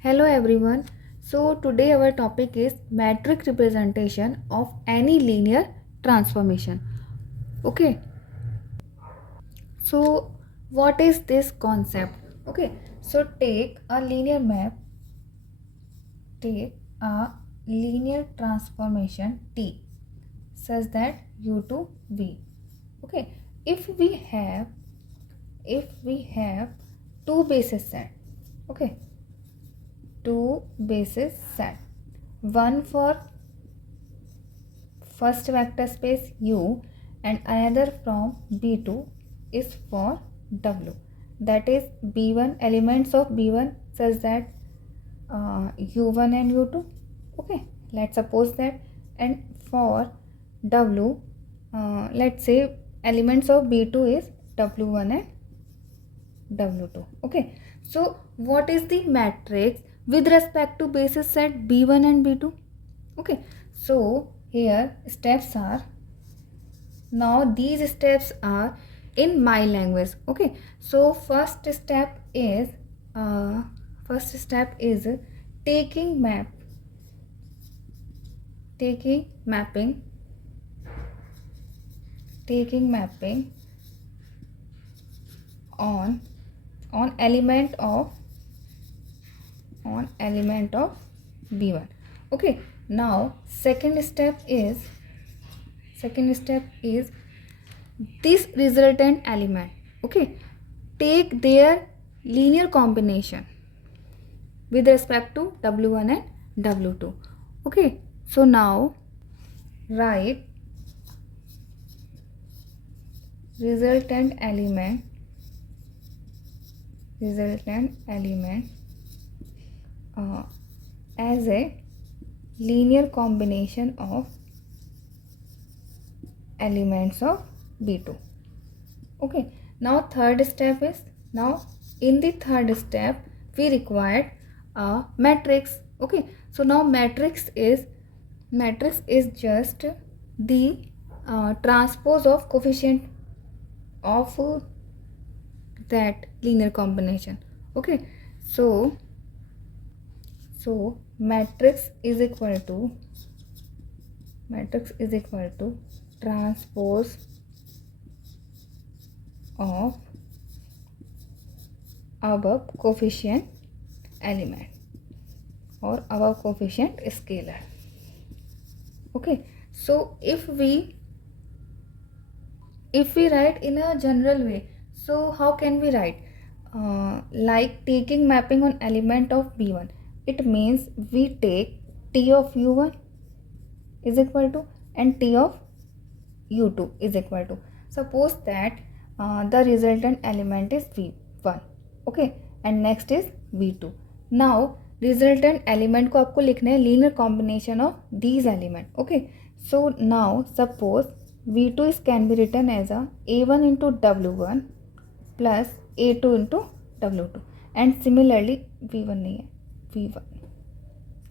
Hello everyone. So today our topic is metric representation of any linear transformation. Okay. So what is this concept? Okay. So take a linear transformation T such that U to V. Okay. If we have two basis set. Okay. Two basis set. One for first vector space U and another from B2 is for W, that is B1 elements of B1 such that U1 and U2. Okay, let's suppose that. And for W, let's say elements of B2 is W1 and W2. Okay, so what is the matrix with respect to basis set B1 and B2? Okay, so here steps are, now these steps are in my language. Okay, so first step is taking mapping on element of B1. Okay, now second step is this resultant element. Okay, take their linear combination with respect to W1 and W2. Okay, so now write resultant element as a linear combination of elements of B2. Okay, now third step is, now in the third step we required a matrix. Okay, so now matrix is just the transpose of coefficient of that linear combination. Okay, so matrix is equal to transpose of above coefficient element or above coefficient scalar. Okay, so if we write in a general way, so how can we write? Like taking mapping on element of B1, it means we take T of U1 is equal to and T of U2 is equal to, suppose that the resultant element is V1. Okay, and next is V2. now resultant element को आपको लिखना है linear combination of these element. Okay, so now suppose V2 is can be written as a A1 into W1 plus A2 into W2 and similarly V1 नहीं है V1.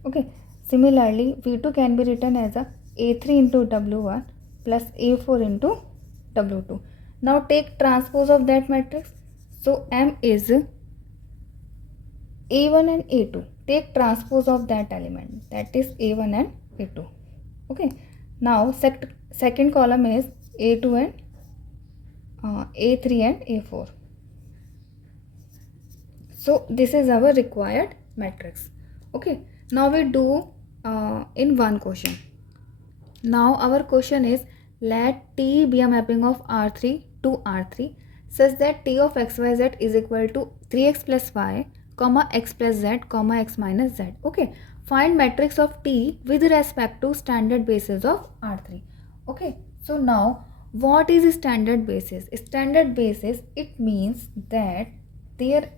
Okay, similarly V2 can be written as a A3 into W1 plus A4 into W2. Now take transpose of that matrix. So M is A1 and A2. Take transpose of that element, that is A1 and A2. Okay, now second column is A2 and A3 and A4. So this is our required matrix. Okay, now we do in one question. Now our question is, let T be a mapping of R3 to R3 such that T of xyz is equal to 3x plus y, comma x plus z, comma x minus z. Okay, find matrix of T with respect to standard basis of R3. Okay, so now what is standard basis? Standard basis, it means that their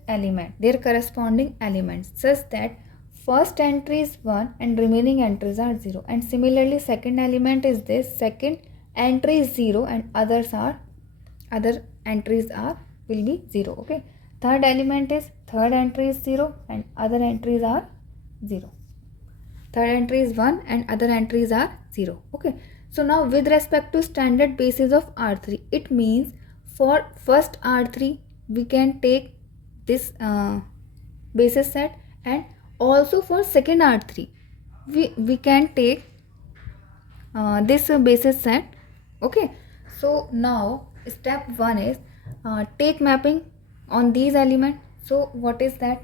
corresponding elements such that first entry is 1 and remaining entries are 0, and similarly second element is this, second entry is 0 and other entries will be 0. Okay, third element is, third entry is 0 and other entries are 0. Third entry is 1 and other entries are 0. Okay, so now with respect to standard basis of R3, it means for first R3 we can take this basis set, and Also for second R3, we can take this basis set. Okay, so now step 1 is take mapping on these elements. So what is that?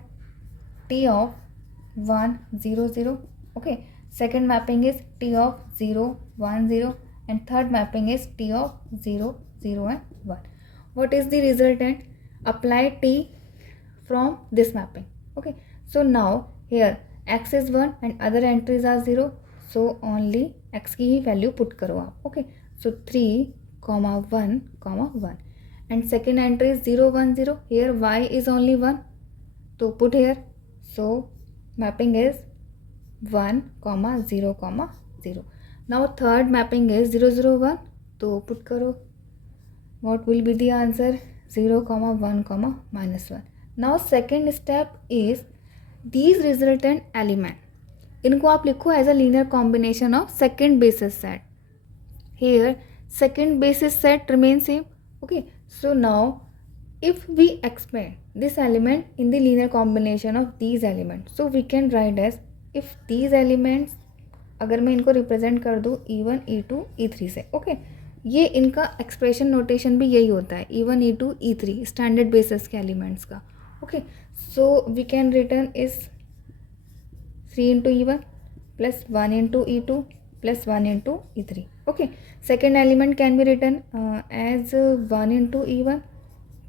T of 1 0 0. Okay, second mapping is T of 0 1 0, and third mapping is T of 0 0 and 1. What is the resultant? Apply T from this mapping. Okay, so now here x is 1 and other entries are 0, so only x की ही value put करो आप. ओके, सो 3 1 1 and second entry is 0 1 0. Here y is only 1, तो put here. So mapping is 1 0 0. Now third mapping is 0 0 1, तो put करो. What will be the answer? 0 1 -1. Now second step is these resultant element, इनको आप लिखो as a linear combination of second basis set. Here second basis set remains same. Okay, so now if we expand this element in the linear combination of these elements, so we can write as, if these elements अगर मैं इनको रिप्रेजेंट कर दूँ E1 E2 E3 से. ओके, ये इनका expression notation भी यही होता है, E1 E2 E3 standard basis के एलिमेंट्स का. Okay, so we can return is 3 into E1 plus 1 into E2 plus 1 into E3. Okay, second element can be written as 1 into E1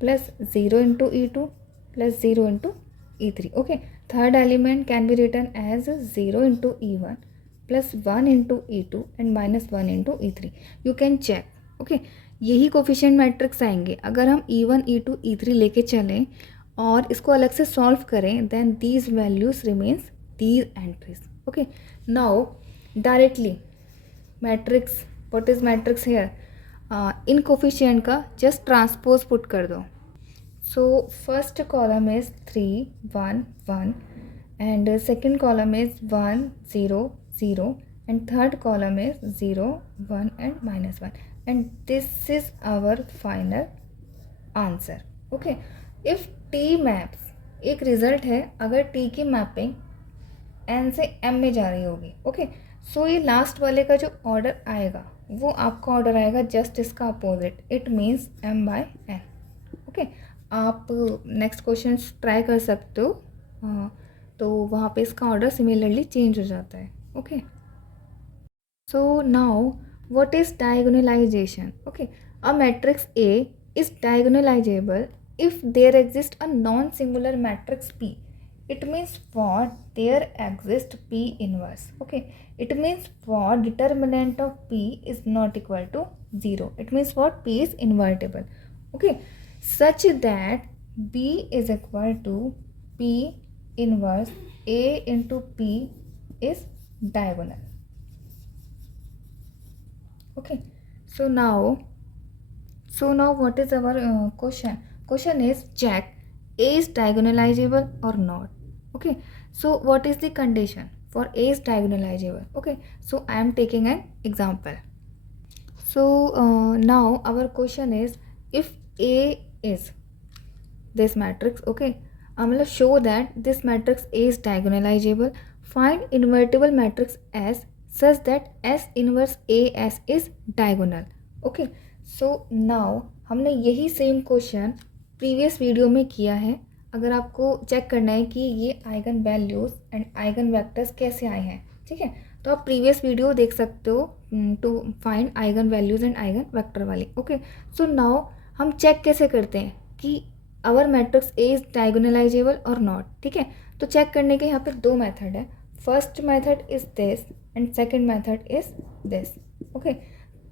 plus 0 into E2 plus 0 into E3. Okay, third element can be written as 0 into E1 plus 1 into E2 and minus 1 into E3. You can check. Okay, यही coefficient matrix आएंगे अगर हम E1 E2 E3 लेके चलें और इसको अलग से सॉल्व करें, then these values remains these entries. Okay, now directly matrix, what is matrix here, in coefficient का जस्ट ट्रांसपोज पुट कर दो. So first column is 3 1 1 and second column is 1 0 0 and third column is 0 1 and -1 and this is our final answer. Okay, if T maps, एक result है अगर टी की mapping N से एम में जा रही होगी. ओके, सो ये लास्ट वाले का जो ऑर्डर आएगा वो आपका ऑर्डर आएगा जस्ट इसका opposite. It means M by N. Okay, आप नेक्स्ट क्वेश्चन ट्राई कर सकते हो, तो वहाँ पे इसका ऑर्डर सिमिलरली चेंज हो जाता है. Okay, so now what is diagonalization. Okay, a matrix A is diagonalizable if there exists a non-singular matrix P. It means what? There exists P inverse. Okay, it means what? Determinant of P is not equal to 0. It means what? P is invertible. Okay, such that B is equal to P inverse A into P is diagonal. Okay, so now what is our question? Question is check A is diagonalizable or not. Okay, so what is the condition for A is diagonalizable? Okay, so I am taking an example. So now our question is, if A is this matrix, okay, I'm going to show that this matrix A is diagonalizable. Find invertible matrix S such that S inverse AS is diagonal. Okay, so now हमने यही same question previous video में किया है. अगर आपको चेक करना है कि ये eigen values and eigen vectors कैसे आए हैं, ठीक है, तो आप प्रीवियस वीडियो देख सकते हो to find eigen values and eigen vector वाली. ओके, सो नाउ हम चेक कैसे करते हैं कि our matrix A is diagonalizable और नॉट. ठीक है, तो चेक करने के यहाँ पे दो मेथड है. First method is this and second method is this. Okay,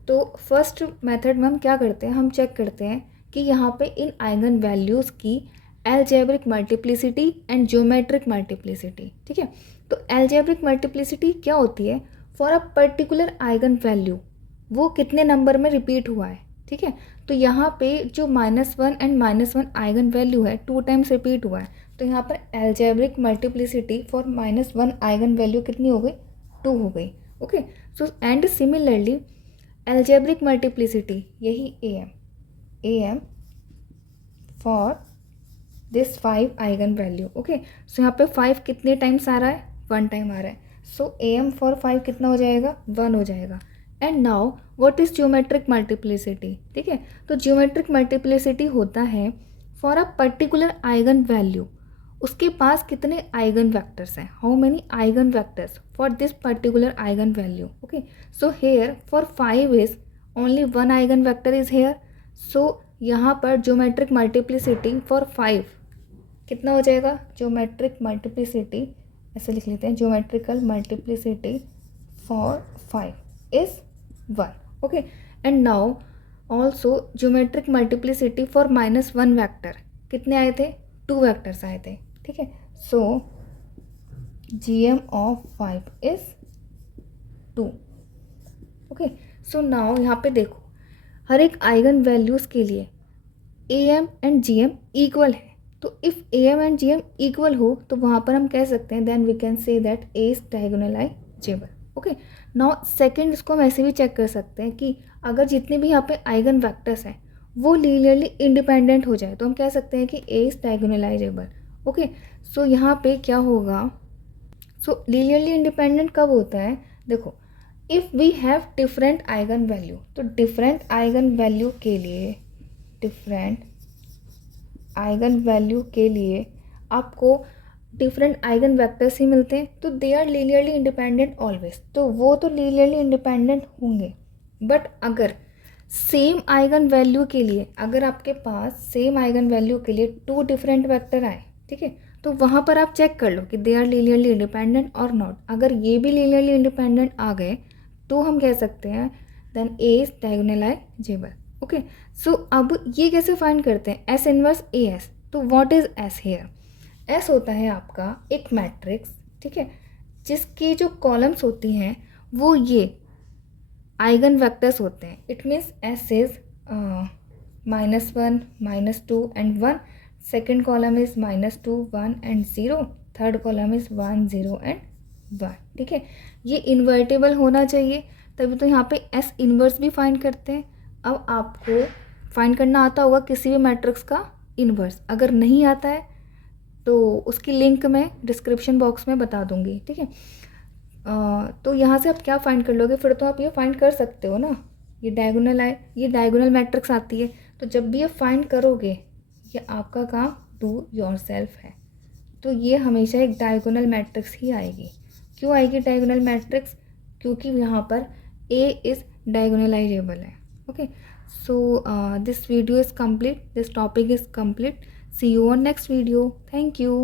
तो फर्स्ट मेथड में हम क्या करते हैं, हम चेक करते हैं कि यहाँ पे इन आइगन वैल्यूज़ की algebraic multiplicity and geometric multiplicity. ठीक है, तो एलजेब्रिक मल्टीप्लिसिटी क्या होती है, for a particular eigen value वो कितने नंबर में रिपीट हुआ है. ठीक है, तो यहाँ पे जो -1 एंड -1 आइगन वैल्यू है 2 टाइम्स रिपीट हुआ है, तो यहाँ पर algebraic multiplicity for -1 eigenvalue कितनी हो गई, 2 हो गई. Okay, so and similarly algebraic multiplicity यही am for this 5 eigenvalue. Okay, so यहाँ पे 5 कितने टाइम्स आ रहा है, 1 टाइम आ रहा है. सो am फॉर 5 कितना हो जाएगा, 1 हो जाएगा. And now what is geometric multiplicity. ठीक है, तो ज्योमेट्रिक मल्टीप्लिसिटी होता है for a particular eigenvalue. उसके पास कितने आइगन वेक्टर्स हैं, how many eigenvectors for this particular eigenvalue. Okay, so here for 5 is only 1 eigenvector is here. So यहाँ पर ज्योमेट्रिक मल्टीप्लिसिटी फॉर 5 कितना हो जाएगा, ज्योमेट्रिक मल्टीप्लिसिटी ऐसे लिख लेते हैं, ज्योमेट्रिकल मल्टीप्लिसिटी फॉर 5 इज 1. Okay, and now also geometric multiplicity for -1 वैक्टर कितने आए थे, 2 वैक्टर्स आए थे. ठीक है, सो GM ऑफ 5 इज 2. ओके, सो नाउ यहाँ पे देखो हर एक आइगन वैल्यूज़ के लिए AM एंड GM इक्वल है. तो if AM and GM equal हो तो वहाँ पर हम कह सकते हैं then we can say that A is diagonalizable. Okay, now second इसको हम ऐसे भी चेक कर सकते हैं कि अगर जितने भी यहाँ पे आइगन वेक्टर्स हैं वो लीनियरली इंडिपेंडेंट हो जाए तो हम कह सकते हैं कि A is diagonalizable. Okay, so यहाँ पे क्या होगा, सो लीनियरली इंडिपेंडेंट कब होता है, देखो if we have different eigen value, तो डिफरेंट आइगन वैल्यू के लिए आपको डिफरेंट आइगन वेक्टर्स ही मिलते हैं, तो they are linearly independent always. तो वो तो लीनियरली इंडिपेंडेंट होंगे. बट अगर सेम आइगन वैल्यू के लिए, अगर आपके पास सेम आइगन वैल्यू के लिए 2 डिफरेंट वेक्टर आए, ठीक है, तो वहाँ पर आप चेक कर लो कि दे आर लीनियरली इंडिपेंडेंट और नॉट. अगर ये भी लीनियरली इंडिपेंडेंट आ गए तो हम कह सकते हैं then A is diagonalizable. Okay, so अब ये कैसे फाइंड करते हैं, S इनवर्स AS. तो what is S here, S होता है आपका एक मैट्रिक्स. ठीक है, जिसके जो कॉलम्स होती हैं वो ये आइगन वेक्टर्स होते हैं. इट मीन्स S इज -1 -2 एंड 1. सेकेंड कॉलम इज -2 1 एंड 0. थर्ड कॉलम इज 1 0 एंड 1. ठीक है, ये इन्वर्टेबल होना चाहिए तभी तो यहाँ पे S इन्वर्स भी फाइंड करते हैं. अब आपको फाइंड करना आता होगा किसी भी मैट्रिक्स का इन्वर्स. अगर नहीं आता है तो उसकी लिंक मैं डिस्क्रिप्शन बॉक्स में बता दूंगी. ठीक है, तो यहाँ से आप क्या फाइंड कर लोगे, फिर तो आप ये फाइंड कर सकते हो ना, ये डायगोनल है, ये डायगोनल मैट्रिक्स आती है. तो जब भी ये फाइंड करोगे ये आपका काम डू योरसेल्फ है. तो ये हमेशा एक डायगोनल मैट्रिक्स ही आएगी. क्यों आएगी डायगोनल मैट्रिक्स, क्योंकि यहाँ पर A इज़ डायगोनलाइजेबल है. Okay, so this video is complete, this topic is complete. See you on next video. Thank you.